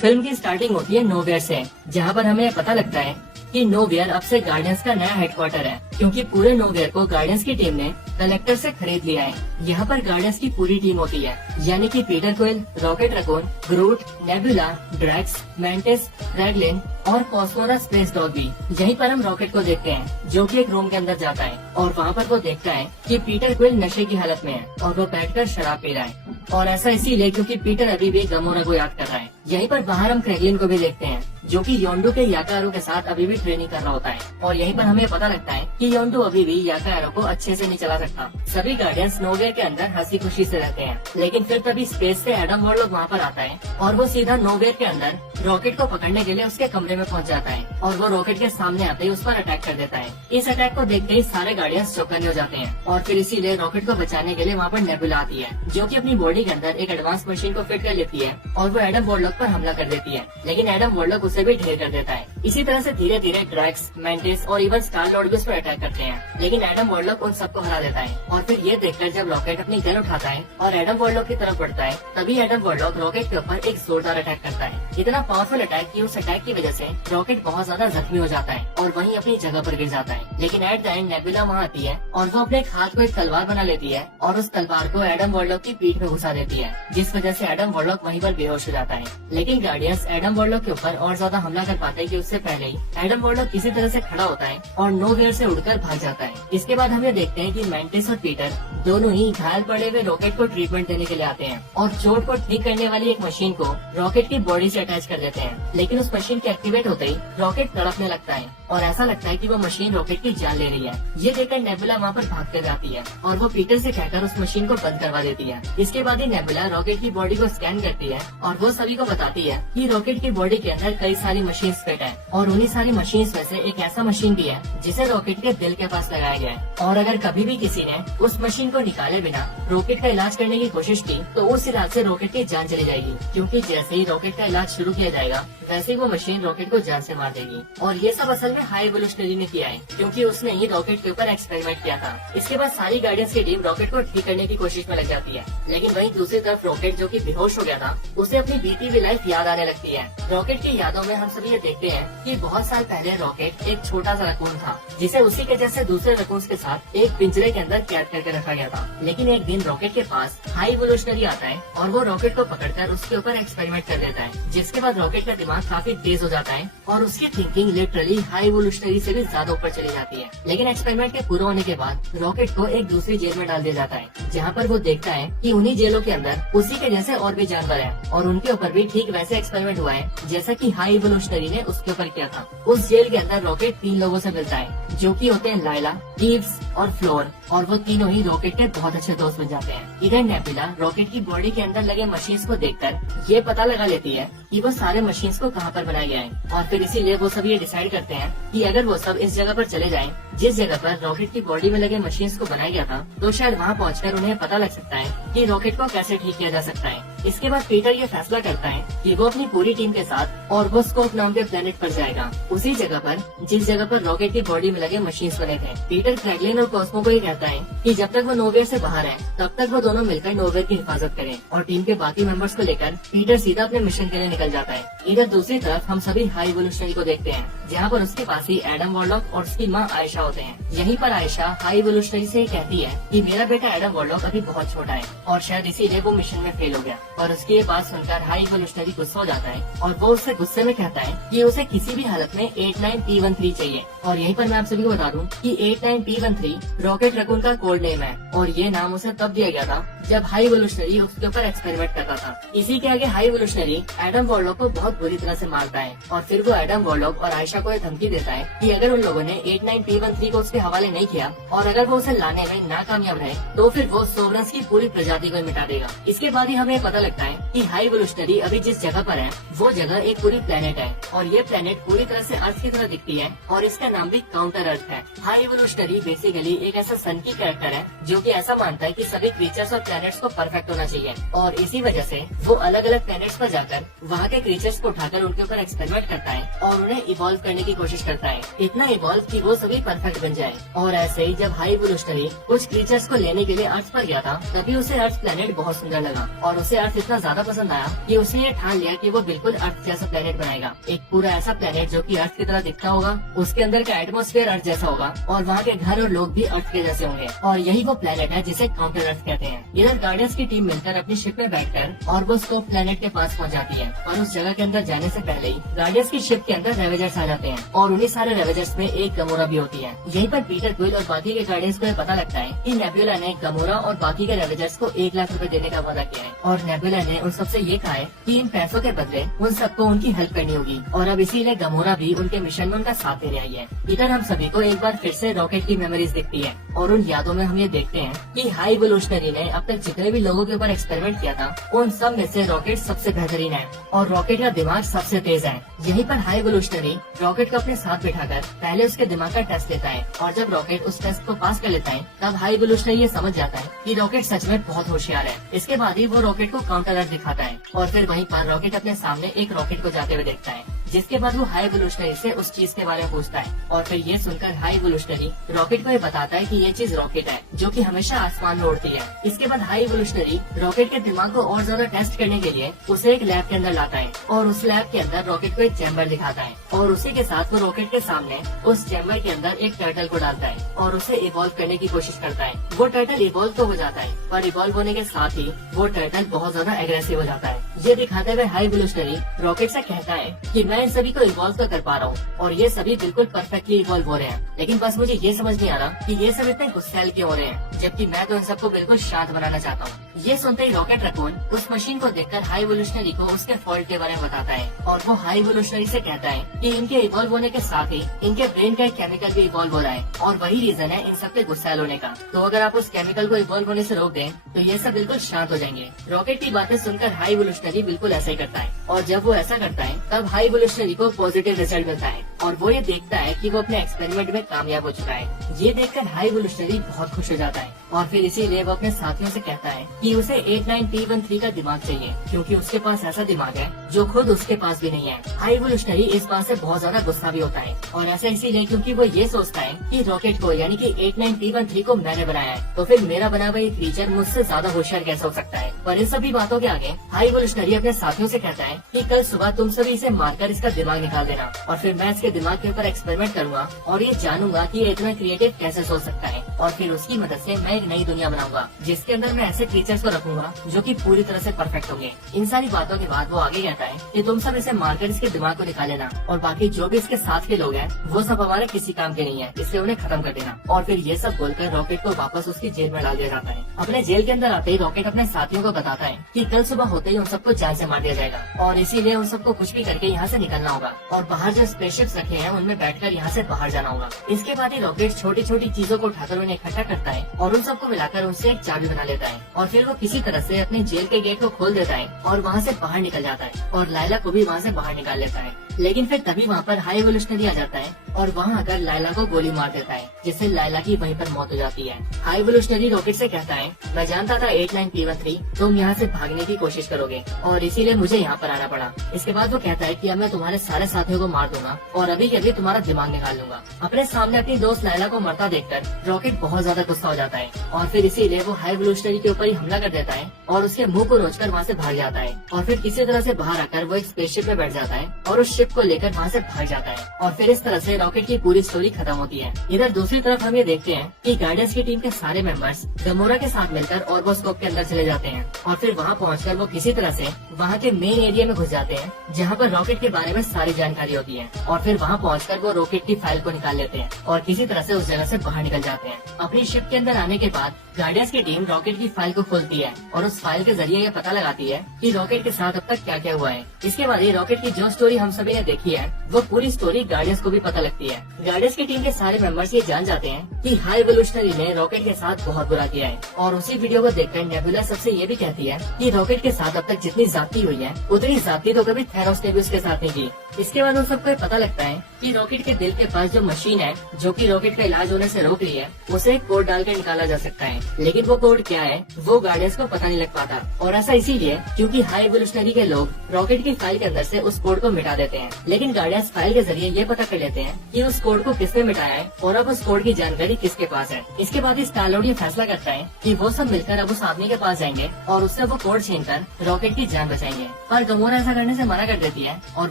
Film की starting होती है नोवेयर से, जहाँ पर हमें पता लगता है कि नोवेयर अब से गार्डियंस का नया हेडक्वार्टर है, क्योंकि पूरे नोवेयर को गार्डियंस की टीम ने कलेक्टर से खरीद लिया है। यहाँ पर गार्डियंस की पूरी टीम होती है, यानी कि पीटर क्विल, रॉकेट रैकून, ग्रूट, नेबुला, ड्रैक्स, मैंटिस, फ्रैगलिन और कॉस्मोरा स्पेस डॉग भी। यहीं पर हम रॉकेट को देखते हैं, जो कि एक रूम के अंदर जाता है और वहाँ पर वो देखता है कि पीटर क्विल नशे की हालत में है और वो बैठकर शराब पी रहा है। और ऐसा इसीलिए क्योंकि पीटर अभी भी गमोरा को याद कर रहा है। यहीं पर बाहर हम फ्रैगलिन को भी देखते हैं, जो कि योंडू के याकारो के साथ अभी भी ट्रेनिंग कर रहा होता है। और यहीं पर हमें पता लगता है कि योंडू अभी भी याकारो को अच्छे से नहीं चला सकता। सभी गार्डियंस नोवेयर के अंदर हंसी खुशी से रहते हैं, लेकिन फिर तभी स्पेस से एडम वार्लॉक वहाँ पर आता है और वो सीधा नोवेयर के अंदर रॉकेट को पकड़ने के लिए उसके कमरे में पहुंच जाता है और वो रॉकेट के सामने आते ही उस पर अटैक कर देता है। इस अटैक को देखते ही सारे गार्डियंस चौकन्ने हो जाते हैं और फिर इसीलिए रॉकेट को बचाने के लिए वहाँ पर नेबुला आती है, जो कि अपनी बॉडी के अंदर एक एडवांस मशीन को फिट कर लेती है और वो एडम वार्लॉक पर हमला कर देती है, लेकिन एडम वार्लॉक उसे भी ढेर कर देता है। इसी तरह से धीरे धीरे ड्रैक्स, मैंटिस और इवन स्टार लॉर्ड भी उस पर अटैक करते हैं, लेकिन एडम वार्लॉक उन सबको हरा देता है। और फिर ये देखकर जब रॉकेट अपनी गन उठाता है और एडम वार्लॉक की तरफ बढ़ता है, तभी एडम वार्लॉक रॉकेट के ऊपर एक जोरदार अटैक करता है। इतना पावरफुल अटैक कि उस अटैक की वजह से रॉकेट बहुत ज्यादा जख्मी हो जाता है और वहीं अपनी जगह पर गिर जाता है। लेकिन एट द एंड नेबुला वहाँ आती है और वो अपने हाथ को एक तलवार बना लेती है और उस तलवार को एडम वार्लॉक की पीठ में घुसा देती है, जिस वजह से एडम वार्लॉक वहीं पर बेहोश हो जाता है। लेकिन गार्डियंस एडम वार्लॉक के ऊपर और ज्यादा हमला कर पाते हैं कि उससे पहले ही एडम वार्लॉक किसी तरह से खड़ा होता है और नोवेयर से उड़कर भाग जाता है। इसके बाद हम ये देखते हैं कि मैंटिस और पीटर दोनों ही घायल पड़े हुए रॉकेट को ट्रीटमेंट देने के लिए आते हैं और चोट को ठीक करने वाली एक मशीन को रॉकेट की बॉडी से अटैच कर देते हैं। लेकिन उस मशीन के एक्टिवेट होते ही रॉकेट तड़पने लगता है और ऐसा लगता है कि वो मशीन रॉकेट की जान ले रही है। ये देखकर नेबुला वहाँ पर भाग कर जाती है और वो पीटर से कहकर उस मशीन को बंद करवा देती है। इसके बाद ही नेबुला रॉकेट की बॉडी को स्कैन करती है और वो सभी को बताती है कि रॉकेट की बॉडी के अंदर कई सारी मशीन फिट है और उन्हीं सारी मशीन में से एक ऐसा मशीन भी है जिसे रॉकेट के दिल के पास लगाया गया है। और अगर कभी भी किसी ने उस मशीन को निकाले बिना रॉकेट का इलाज करने की कोशिश की तो उस इलाज से रॉकेट की जान चली जाएगी, क्योंकि जैसे ही रॉकेट का इलाज शुरू किया जाएगा वैसे ही वो मशीन रॉकेट को जान से मार देगी। और ये सब असल में हाई एवोल्यूशनरी ने किया है, क्योंकि उसने ही रॉकेट के ऊपर एक्सपेरिमेंट किया था। इसके बाद सारी गार्डियंस की टीम रॉकेट को ठीक करने की कोशिश में लग जाती है, लेकिन वहीं दूसरी तरफ रॉकेट, जो कि बेहोश हो गया था, उसे अपनी बीती हुई लाइफ याद आने लगती है। रॉकेट की यादों में हम सभी ये देखते हैं कि बहुत साल पहले रॉकेट एक छोटा सा रकून था, जिसे उसी के जैसे दूसरे रकून के साथ एक पिंजरे के अंदर कैद करके रखा गया था। लेकिन एक दिन रॉकेट के पास हाई एवोल्यूशनरी आता है और वो रॉकेट को पकड़कर उसके ऊपर एक्सपेरिमेंट कर देता है, जिसके बाद रॉकेट का दिमाग काफी तेज हो जाता है और उसकी थिंकिंग लिटरली हाई एवोल्यूशनरी से भी ज्यादा ऊपर चली जाती है। लेकिन एक्सपेरिमेंट के पूरा होने के बाद रॉकेट को एक दूसरी जेल में डाल दिया जाता है, जहाँ पर वो देखता है कि उन्हीं जेलों के अंदर उसी के जैसे और भी जानवर हैं और उनके ऊपर भी ठीक वैसे एक्सपेरिमेंट हुआ है जैसा कि हाई एवोल्यूशनरी ने उसके ऊपर किया था। उस जेल के अंदर रॉकेट 3 लोगों से मिलता है, जो कि होते हैं लाइला, ईव्स और फ्लोर, और वो तीनों ही रॉकेट के बहुत अच्छे दोस्त बन जाते हैं। इधर नेबुला रॉकेट की बॉडी के अंदर लगे मशीन्स को देखकर ये पता लगा लेती है कि वो सारे मशीन्स को कहाँ पर बनाया गया है और फिर इसीलिए वो सब ये डिसाइड करते हैं कि अगर वो सब इस जगह पर चले जाएं, जिस जगह पर रॉकेट की बॉडी में लगे मशीन्स को बनाया गया था, तो शायद वहाँ पहुँचकर उन्हें पता लग सकता है कि रॉकेट को कैसे ठीक किया जा सकता है। इसके बाद पीटर ये फैसला करता है कि वो अपनी पूरी टीम के साथ ऑर्गोस्कोप नाम के प्लेनेट पर जाएगा, उसी जगह पर जिस जगह पर रॉकेट की बॉडी में लगे मशीन्स बने थे। पीटर फ्रैगलिन और कॉस्मो को ये कहता है कि जब तक वो नोवेयर से बाहर है तब तक वो दोनों मिलकर नोवेयर की हिफाजत करें, और टीम के बाकी मेंबर्स को लेकर पीटर सीधा अपने मिशन के लिए निकल जाता है। इधर दूसरी तरफ हम सभी हाई एवोल्यूशनरी को देखते हैं, जहाँ पर उसके पास ही एडम वार्लॉक और उसकी माँ आयशा होते हैं। यहीं पर आयशा हाई एवोल्यूशनरी से कहती है कि मेरा बेटा एडम वार्लॉक अभी बहुत छोटा है और शायद इसीलिए वो मिशन में फेल हो गया, और उसकी ये बात सुनकर हाई एवोल्यूशनरी गुस्सा हो जाता है और वो उससे गुस्से में कहता है कि उसे किसी भी हालत में 89P13 चाहिए। और यहीं पर मैं आप सभी को बता दूं कि 89P13 रॉकेट रकून का कोड नेम है और ये नाम उसे तब दिया गया था जब हाई एवोल्यूशनरी उसके ऊपर एक्सपेरिमेंट करता था। इसी के आगे हाई एवोल्यूशनरी एडम वार्लॉक को बहुत बुरी तरह से मारता है और फिर वो एडम वार्लॉक और आयशा को धमकी देता है कि अगर उन लोगों ने 89P13 को उसके हवाले नहीं किया और अगर वो उसे लाने में नाकामयाब रहे तो फिर वो सोवरेंस की पूरी प्रजाति को मिटा देगा। इसके बाद ही हमें पता लगता है कि हाई एवोल्यूशनरी अभी जिस जगह पर है वो जगह एक पूरी प्लेनेट है और ये प्लेनेट पूरी तरह से अर्थ की तरह दिखती है और इसका नाम भी काउंटर अर्थ है। हाई एवोल्यूशनरी बेसिकली एक ऐसा सन की कैरेक्टर है जो कि ऐसा मानता है कि सभी क्रीचर्स और प्लैनेट्स को परफेक्ट होना चाहिए, और इसी वजह से वो अलग अलग प्लैनेट्स पर जाकर वहाँ के क्रीचर्स को उठाकर उनके ऊपर एक्सपेरिमेंट करता है और उन्हें इवॉल्व करने की कोशिश करता है, इतना इवॉल्व कि वो सभी परफेक्ट बन जाए। और ऐसे ही जब हाई एवोल्यूशनरी कुछ क्रीचर्स को लेने के लिए अर्थ पर गया था तभी उसे अर्थ प्लैनेट बहुत सुंदर लगा और उसे अर्थ अर्थ इतना ज्यादा पसंद आया कि उसने ये ठान लिया कि वो बिल्कुल अर्थ जैसा प्लेनेट बनाएगा। एक पूरा ऐसा प्लेनेट जो कि अर्थ की तरह दिखता होगा, उसके अंदर का एटमॉस्फेयर अर्थ जैसा होगा और वहाँ के घर और लोग भी अर्थ के जैसे होंगे। और यही वो प्लेनेट है जिसे काउंटर अर्थ कहते हैं। इधर गार्डियंस की टीम मिलकर अपनी शिप में बैठकर ऑर्बोस्कोप प्लेनेट के पास पहुंच जाती है और उस जगह के अंदर जाने से पहले ही गार्डियंस की शिप के अंदर रेवेजर्स आ जाते हैं और उन्हीं सारे रेवेजर्स में एक गमोरा भी होती है। यहीं पर पीटर क्विल और बाकी के गार्डियंस को पता लगता है कि नेबुला ने गमोरा और बाकी के रेवेजर्स को 1 लाख रुपए देने का वादा किया है और नेबुला ने उन सबसे ये कहा है कि इन पैसों के बदले उन सबको उनकी हेल्प करनी होगी और अब इसीलिए गमोरा भी उनके मिशन में उनका साथ देने आई है। इधर हम सभी को एक बार फिर से रॉकेट की मेमोरीज दिखती है और उन यादों में हम ये देखते हैं कि हाई इवोल्यूशनरी ने अब तक जितने भी लोगों के ऊपर एक्सपेरिमेंट किया था उन सब में से रॉकेट सबसे बेहतरीन है और रॉकेट का दिमाग सबसे तेज है। यहीं पर हाई इवोल्यूशनरी रॉकेट को अपने साथ बिठाकर पहले उसके दिमाग का टेस्ट लेता है और जब रॉकेट उस टेस्ट को पास कर लेता है तब हाई इवोल्यूशनरी ये समझ जाता है कि रॉकेट सच में बहुत होशियार है। इसके बाद ही वो रॉकेट को काउंटर अर्थ दिखाता है और फिर वहीं पर रॉकेट अपने सामने एक रॉकेट को जाते हुए देखता है, जिसके बाद वो हाई इवोल्यूशनरी से उस चीज के बारे में पूछता है और फिर ये सुनकर हाई इवोल्यूशनरी रॉकेट को ये बताता है कि ये चीज रॉकेट है जो कि हमेशा आसमान में उड़ती है। इसके बाद हाई इवोल्यूशनरी रॉकेट के दिमाग को और ज्यादा टेस्ट करने के लिए उसे एक लैब के अंदर लाता है और उस लैब के अंदर रॉकेट को एक चैम्बर दिखाता है और उसी के साथ वो रॉकेट के सामने उस चैम्बर के अंदर एक टर्टल को डालता है और उसे इवॉल्व करने की कोशिश करता है। वो टर्टल इवॉल्व तो हो जाता है पर इवॉल्व होने के साथ ही वो टर्टल बहुत ज्यादा एग्रेसिव हो जाता है। ये दिखाते हुए हाई इवोल्यूशनरी रॉकेट से कहता है कि मैं इन सभी को इवॉल्व तो कर पा रहा हूँ और ये सभी बिल्कुल परफेक्टली इवॉल्व हो रहे हैं, लेकिन बस मुझे ये समझ नहीं आ रहा कि ये सब इतने गुस्सैल क्यों हो रहे हैं, जबकि मैं तो इन सबको बिल्कुल शांत बनाना चाहता हूँ। ये सुनते ही रॉकेट रकून उस मशीन को देखकर हाई इवोल्यूशनरी को उसके फॉल्ट के बारे में बताता है और वो हाई इवोल्यूशनरी से कहता है कि इनके इवॉल्व होने के साथ ही इनके ब्रेन का एक केमिकल भी इवॉल्व हो रहा है और वही रीजन है इन सबके गुस्सैल होने का। तो अगर आप उस केमिकल को इवॉल्व होने से रोक दें तो ये सब बिल्कुल शांत हो जाएंगे। रॉकेट की बातें सुनकर हाई इवोल्यूशनरी बिल्कुल ऐसा ही करता है और जब वो ऐसा करता है तब हाई इवोल्यूशनरी को पॉजिटिव रिजल्ट मिलता है और वो ये देखता है कि वो अपने एक्सपेरिमेंट में कामयाब हो चुका है। ये देखकर हाई इवोल्यूशनरी बहुत खुश हो जाता है और फिर इसीलिए वो अपने साथियों से कहता है कि उसे 89T13 का दिमाग चाहिए क्योंकि उसके पास ऐसा दिमाग है जो खुद उसके पास भी नहीं है। हाई इवोल्यूशनरी इस बात से बहुत ज्यादा गुस्सा भी होता है और ऐसा इसीलिए क्योंकि वो ये सोचता है कि रॉकेट को यानी कि 89T13 को मैंने बनाया है तो फिर मेरा बना हुआ ये क्रीचर मुझसे ज्यादा होशियार कैसे हो सकता है। पर इन सभी बातों के आगे हाई इवोल्यूशनरी अपने साथियों से कहता है कि कल सुबह तुम सभी इसे मारकर इसका दिमाग निकाल देना और फिर मैं इसके दिमाग के ऊपर एक्सपेरिमेंट करूंगा और ये जानूंगा कि ये इतना क्रिएटिव कैसे सोच सकता है और फिर उसकी मदद से मैं एक नई दुनिया बनाऊंगा जिसके अंदर मैं ऐसे क्रीचर्स को रखूंगा जो कि पूरी तरह से परफेक्ट होंगे। इन सारी बातों के बाद वो आगे कहता है कि तुम सब इसे मारकर इसके दिमाग को निकाल लेना और बाकी जो भी इसके साथ के लोग हैं वो सब हमारे किसी काम के नहीं है, इसलिए उन्हें खत्म कर देना। और फिर ये सब बोलकर रॉकेट को वापस उसकी जेल में डाल दिया जाता है। अपने जेल के अंदर आते ही रॉकेट अपने साथियों को बताता है कि कल सुबह होते ही उन सबको जान से मार दिया जाएगा और इसीलिए उन सबको कुछ भी करके यहाँ से निकलना होगा और बाहर जो स्पेसशिप्स रखे हैं उनमें बैठकर यहाँ से बाहर जाना होगा। इसके बाद ही रॉकेट छोटी छोटी चीजों को उठाकर उन्हें इकट्ठा करता है और उन सबको मिलाकर उनसे एक चाबी बना लेता है और फिर वो किसी तरह से अपने जेल के गेट को खोल देता है और वहाँ से बाहर निकल जाता है और लायला को भी वहाँ से बाहर निकाल लेता है। लेकिन फिर तभी वहाँ पर हाई इवोल्यूशनरी आ जाता है और वहाँ आकर लायला को गोली मार देता है जिससे लायला की वहीं पर मौत हो जाती है। हाई इवोल्यूशनरी रॉकेट से कहता है मैं जानता था 89P13 तुम यहाँ से भागने की कोशिश करोगे और इसीलिए मुझे यहाँ पर आना पड़ा। इसके बाद वो कहता है कि अब मैं तुम्हारे सारे साथियों को मार दूंगा और अभी के अभी तुम्हारा दिमाग निकाल लूंगा। अपने सामने अपनी दोस्त लायला को मरता देखकर रॉकेट बहुत ज्यादा गुस्सा हो जाता है और फिर इसीलिए वो हाई इवोल्यूशनरी के ऊपर ही हमला कर देता है और उसके मुंह को नोचकर वहाँ से भाग जाता है और फिर किसी तरह से बाहर आकर वो एक स्पेसशिप में बैठ जाता है और उस शिप को लेकर वहाँ से भाग जाता है और फिर इस तरह से रॉकेट की पूरी स्टोरी खत्म होती है। इधर दूसरी तरफ हम ये देखते हैं कि गार्डियंस की टीम के सारे मेंबर्स गमोरा के साथ मिलकर ऑर्बोस्कोप के अंदर चले जाते हैं और फिर वहाँ पहुंचकर वो किसी तरह से वहाँ के मेन एरिया में घुस जाते हैं जहाँ पर रॉकेट के बारे में सारी जानकारी होती है और फिर वहाँ पहुंचकर वो रॉकेट की फाइल को निकाल लेते हैं और किसी तरह से उस जगह से बाहर निकल जाते हैं। अपनी शिप के अंदर आने के बाद गार्डियंस की टीम रॉकेट की फाइल को खोलती है और उस फाइल के जरिए ये पता लगाती है कि रॉकेट के साथ अब तक क्या क्या हुआ है। इसके बाद ये रॉकेट की जो स्टोरी हम सभी ने देखी है वो पूरी स्टोरी गार्डियंस को भी पता लगती है। गार्डियंस की टीम के सारे मेंबर्स ये जान जाते हैं कि हाई इवोल्यूशनरी ने रॉकेट के साथ बहुत बुरा किया है और उसी वीडियो को देखकर नेबुला सबसे ये भी कहती है कि रॉकेट के साथ अब तक जितनी ज्यादती हुई है उतनी ज्यादती तो कभी थेरोस ने भी उसके साथ नहीं की। इसके बाद उन सबको पता लगता है कि रॉकेट के दिल के पास जो मशीन है जो कि रॉकेट का इलाज होने से रोक रही है उसे एक कोड डालकर निकाला जा सकता है, लेकिन वो कोड क्या है वो गार्डियंस को पता नहीं लग पाता और ऐसा इसीलिए क्योंकि हाई इवोल्यूशनरी के लोग रॉकेट की फाइल के अंदर से उस कोड को मिटा देते हैं। हैं। लेकिन गार्डियंस फाइल के जरिए ये पता कर लेते हैं कि उस कोड को किसने मिटाया है और अब उस कोड की जानकारी किसके पास है। इसके बाद स्टार लॉर्ड ये फैसला करता है कि वो सब मिलकर अब उस आदमी के पास जाएंगे और उससे वो कोड छीन कर रॉकेट की जान बचाएंगे। पर गमोरा ऐसा करने से मना कर देती है और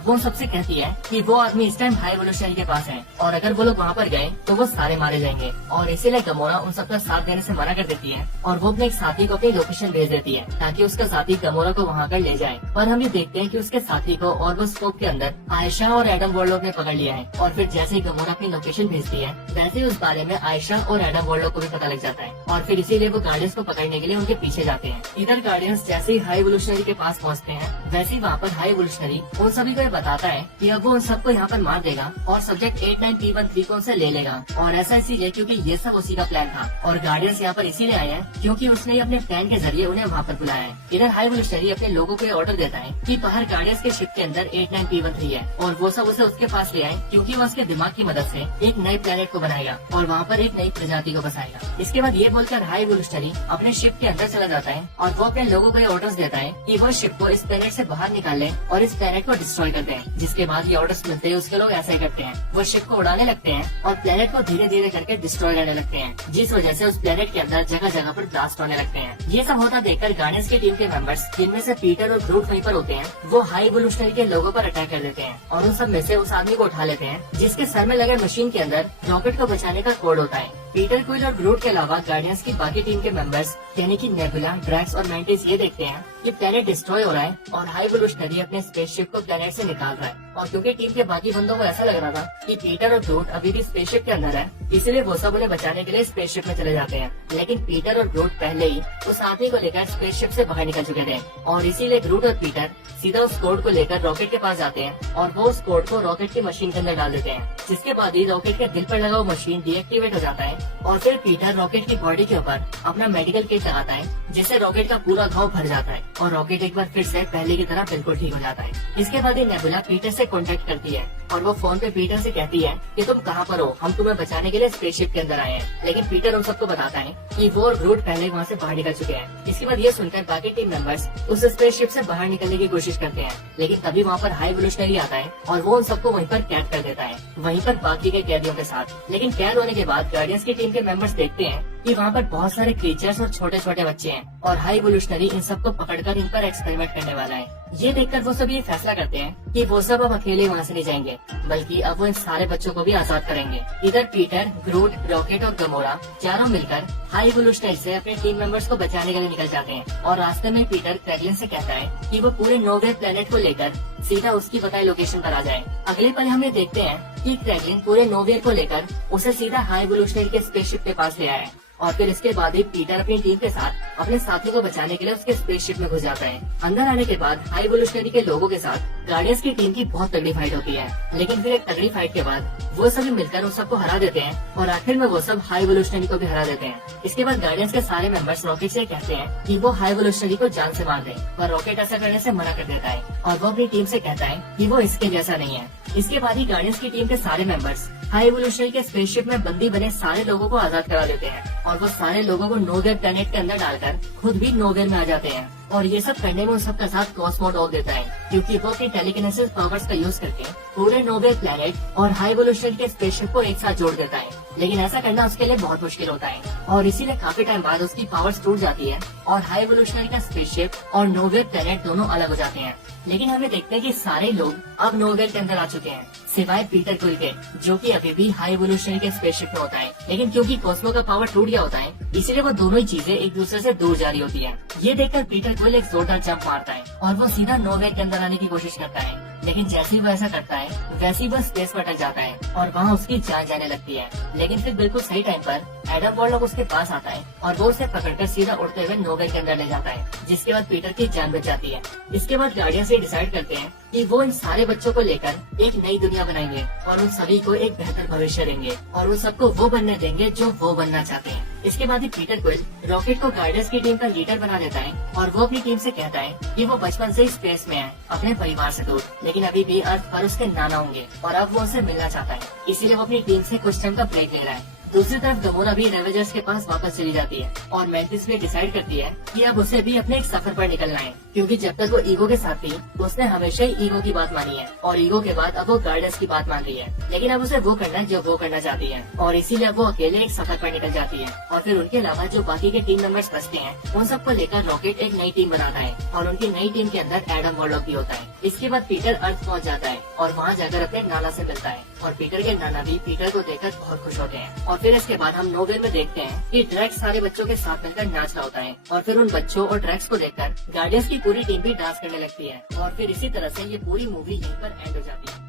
वो सबसे कहती है कि वो आदमी इस टाइम हाई एवोल्यूशनरी के पास है और अगर वो लोग वहाँ पर गए तो वो सारे मारे जाएंगे। और इसीलिए गमोरा उन सबका साथ देने से मना कर देती है और वो अपने एक साथी को अपनी लोकेशन भेज देती है ताकि उसका साथी गमोरा को वहाँ कर ले जाए। पर हम ये देखते हैं कि उसके साथी को और वो स्कोप के अंदर आयशा और एडम वॉर्लॉक ने पकड़ लिया है। और फिर जैसे ही गमोरा अपनी लोकेशन भेजती है वैसे ही उस बारे में आयशा और एडम वॉर्लॉक को भी पता लग जाता है और फिर इसीलिए वो गार्डियंस को पकड़ने के लिए उनके पीछे जाते हैं। इधर गार्डियंस जैसे ही हाई एवोल्यूशनरी के पास पहुँचते हैं वैसे ही वहाँ पर हाई एवोल्यूशनरी उन सभी को ये बताता है कि अब वो उन सबको यहाँ पर मार देगा और सब्जेक्ट 89P13 को उनसे ले लेगा। और ऐसा इसीलिए क्योंकि ये सब उसी का प्लान था और गार्डियंस यहाँ पर इसीलिए आए हैं क्योंकि उसने अपने प्लान के जरिए उन्हें वहाँ पर बुलाया है। इधर हाई एवोल्यूशनरी अपने लोगों को ऑर्डर देता है कि बाहर गार्डियंस के शिप के अंदर 89P13 है और वो सब उसे उसके पास ले आए क्योंकि वो उसके दिमाग की मदद से एक नए प्लेनेट को बनाएगा और वहाँ पर एक नई प्रजाति को बसाएगा। इसके बाद ये बोलकर हाई एवोल्यूशनरी अपने शिप के अंदर चला जाता है और वो अपने लोगों को ऑर्डर्स देता है कि वो शिप को इस प्लेनेट से बाहर निकाल ले और इस प्लेनेट को डिस्ट्रॉय कर दें। जिसके बाद ये ऑर्डर्स मिलते हैं उसके लोग ऐसा ही करते हैं, वो शिप को उड़ाने लगते हैं और प्लेनेट को धीरे धीरे करके डिस्ट्रॉय करने लगते हैं, जिस वजह से उस प्लेनेट के अंदर जगह जगह पर ब्लास्ट होने लगते हैं। ये सब होता देखकर गार्डियंस की टीम के मेंबर्स जिनमें से पीटर और ग्रूट वहीं पर होते हैं वो हाई एवोल्यूशनरी के लोगों पर अटैक कर देते हैं और उन सब में से उस आदमी को उठा लेते हैं जिसके सर में लगे मशीन के अंदर रॉकेट को बचाने का कोड होता है। पीटर क्विल और ग्रूट के अलावा गार्डियंस की बाकी टीम के मेंबर्स यानी कि नेबुला, ड्रैक्स और मैंटिस ये देखते हैं कि प्लेनेट डिस्ट्रॉय हो रहा है और हाई एवोल्यूशनरी अपने स्पेसशिप को प्लेनेट से निकाल रहा है। और क्योंकि टीम के बाकी बंदों को ऐसा लग रहा था कि पीटर और ग्रूट अभी भी स्पेसशिप के अंदर है इसलिए वो सब उन्हें बचाने के लिए स्पेसशिप में चले जाते हैं। लेकिन पीटर और ग्रूट पहले ही उस आदमी को लेकर स्पेसशिप से बाहर निकल चुके थे और इसीलिए ग्रूट और पीटर सीधा उस कोड को लेकर रॉकेट के पास जाते हैं और वो उस कोड को रॉकेट की मशीन के अंदर डाल देते हैं, जिसके बाद ही रॉकेट के दिल पर लगा वो मशीन डीएक्टिवेट हो जाता है और फिर पीटर रॉकेट की बॉडी के ऊपर अपना मेडिकल किट लगाता है जिससे रॉकेट का पूरा घाव भर जाता है और रॉकेट एक बार फिर से पहले की तरह बिल्कुल ठीक हो जाता है। इसके बाद ही नेबुला पीटर से कांटेक्ट करती है और वो फोन पे पीटर से कहती है कि तुम कहाँ पर हो, हम तुम्हें बचाने के लिए स्पेसशिप के अंदर आए हैं। लेकिन पीटर उन सबको बताता है कि वो और ग्रूट पहले वहाँ से बाहर निकल चुके हैं। इसके बाद ये सुनकर बाकी टीम मेंबर्स उस स्पेसशिप से बाहर निकलने की कोशिश करते हैं, लेकिन तभी वहाँ पर हाई एवोल्यूशनरी आता है और वो उन सबको वहीं पर कैद कर देता है, वहीं पर बाकी के कैदियों के साथ। लेकिन कैद होने के बाद गार्डियंस की टीम के मेंबर्स देखते हैं कि वहाँ पर बहुत सारे क्रीचर्स और छोटे छोटे बच्चे हैं और हाई एवोल्यूशनरी इन सबको पकड़कर इन पर एक्सपेरिमेंट करने वाला है। ये देखकर वो सब ये फैसला करते हैं कि वो सब अब अकेले वहाँ से नहीं जाएंगे बल्कि अब वो इन सारे बच्चों को भी आजाद करेंगे। इधर पीटर, ग्रूट, रॉकेट और गमोरा चारों मिलकर हाई एवोल्यूशनरी से अपने टीम मेंबर्स को बचाने के लिए निकल जाते हैं और रास्ते में पीटर क्रैगलिन से कहता है कि वो पूरे नोवे प्लेनेट को लेकर सीधा उसकी बताई लोकेशन पर आ जाए। अगले पल हम ये देखते हैं कि क्रैगलिन पूरे नोवेयर को लेकर उसे सीधा हाई एवोल्यूशनरी के स्पेसशिप के पास ले आया है और फिर इसके बाद ही पीटर अपनी टीम के साथ अपने साथी को बचाने के लिए उसके स्पेसशिप में घुस जाता है। अंदर आने के बाद हाई एवोल्यूशनरी के लोगों के साथ गार्डियंस की टीम की बहुत तगड़ी फाइट होती है, लेकिन फिर एक तगड़ी फाइट के बाद वो सभी मिलकर उन सबको हरा देते हैं और आखिर में वो सब हाई एवोल्यूशनरी को भी हरा देते हैं। इसके बाद गार्डियंस के सारे मेंबर्स रॉकेट से कहते हैं कि वो हाई एवोल्यूशनरी को जान से मार दे, पर रॉकेट ऐसा करने से मना कर देता है और वो अपनी टीम से कहता है कि वो इसके जैसा नहीं है। इसके बाद ही गार्डियंस की टीम के सारे मेंबर्स हाई एवोल्यूशनरी के स्पेसशिप में बंदी बने सारे लोगों को आजाद करा देते हैं और वो सारे लोगों को नोवेयर प्लेनेट के अंदर डालकर खुद भी नोवेयर में आ जाते हैं। और ये सब करने में उन सबका साथ कॉस्मोडॉल देता है क्योंकि वो अपनी टेलीकिनेसिस पावर्स का यूज करके पूरे नोवेयर प्लेनेट और हाई एवोल्यूशनरी के स्पेसशिप को एक साथ जोड़ देता है। लेकिन ऐसा करना उसके लिए बहुत मुश्किल होता है और इसीलिए काफी टाइम बाद उसकी पावर्स टूट जाती है और हाई एवोल्यूशनरी का स्पेसशिप और नोवेयर प्लेनेट दोनों अलग हो जाते हैं। लेकिन हमें देखते हैं कि सारे लोग अब नोवेयर के अंदर आ चुके हैं सिवाय पीटर क्विल के, जो कि अभी भी हाई एवोल्यूशनरी के स्पेसशिप में होता है। लेकिन क्योंकि कॉस्मो का पावर टूट गया होता है इसीलिए वो दोनों ही चीजें एक दूसरे से दूर जा रही होती है। ये देखकर पीटर क्विल एक जोरदार जंप मारता है और वो सीधा नोवेयर के अंदर आने की कोशिश करता है, लेकिन जैसे ही वो ऐसा करता है वैसे ही वो स्पेस में अटक जाता है और वहाँ उसकी जान जाने लगती है। लेकिन फिर बिल्कुल सही टाइम पर एडम वॉर्लॉक उसके पास आता है और वो उसे पकड़कर सीधा उड़ते हुए नोवेयर के अंदर ले जाता है, जिसके बाद पीटर की जान बच जाती है। इसके बाद गार्डियंस ये डिसाइड करते हैं कि वो इन सारे बच्चों को लेकर एक नई दुनिया बनाएंगे और उन सभी को एक बेहतर भविष्य देंगे और उन सबको वो बनने देंगे जो वो बनना चाहते हैं। इसके बाद ही पीटर क्विल रॉकेट को गार्डियंस की टीम का लीडर बना देता है और वो अपनी टीम से कहता है कि वो बचपन से ही स्पेस में है अपने परिवार से दूर, लेकिन अभी भी अर्थ पर उसके नाना होंगे और अब वो उनसे मिलना चाहता है, इसीलिए वो अपनी टीम से कुछ टाइम का ब्रेक ले रहा है। दूसरी तरफ गमोरा भी रेवेंजर्स के पास वापस चली जाती है और मैंटिस भी डिसाइड करती है कि अब उसे भी अपने एक सफर पर निकलना है, क्योंकि जब तक वो ईगो के साथ थी उसने हमेशा ही ईगो की बात मानी है और ईगो के बाद अब वो गार्डियंस की बात मान रही है। लेकिन अब उसे वो करना है जो वो करना चाहती है और इसीलिए अब वो अकेले एक सफर पर निकल जाती है। और फिर उनके अलावा जो बाकी के टीम मेंबर्स बचते हैं उन सबको लेकर रॉकेट एक नई टीम बनाता है और उनकी नई टीम के अंदर एडम वॉर्लॉक भी होता है। इसके बाद पीटर अर्थ पहुंच जाता है और वहां जाकर अपने नाना से मिलता है और पीटर के नाना भी पीटर को देखकर बहुत खुश होते हैं। और फिर इसके बाद हम नोवेयर में देखते हैं कि ड्रैक्स सारे बच्चों के साथ मिलकर नाच रहा होता है और फिर उन बच्चों और ड्रैक्स को देखकर गार्डियंस की पूरी टीम भी डांस करने लगती है और फिर इसी तरह से ये पूरी मूवी यहीं पर एंड हो जाती है।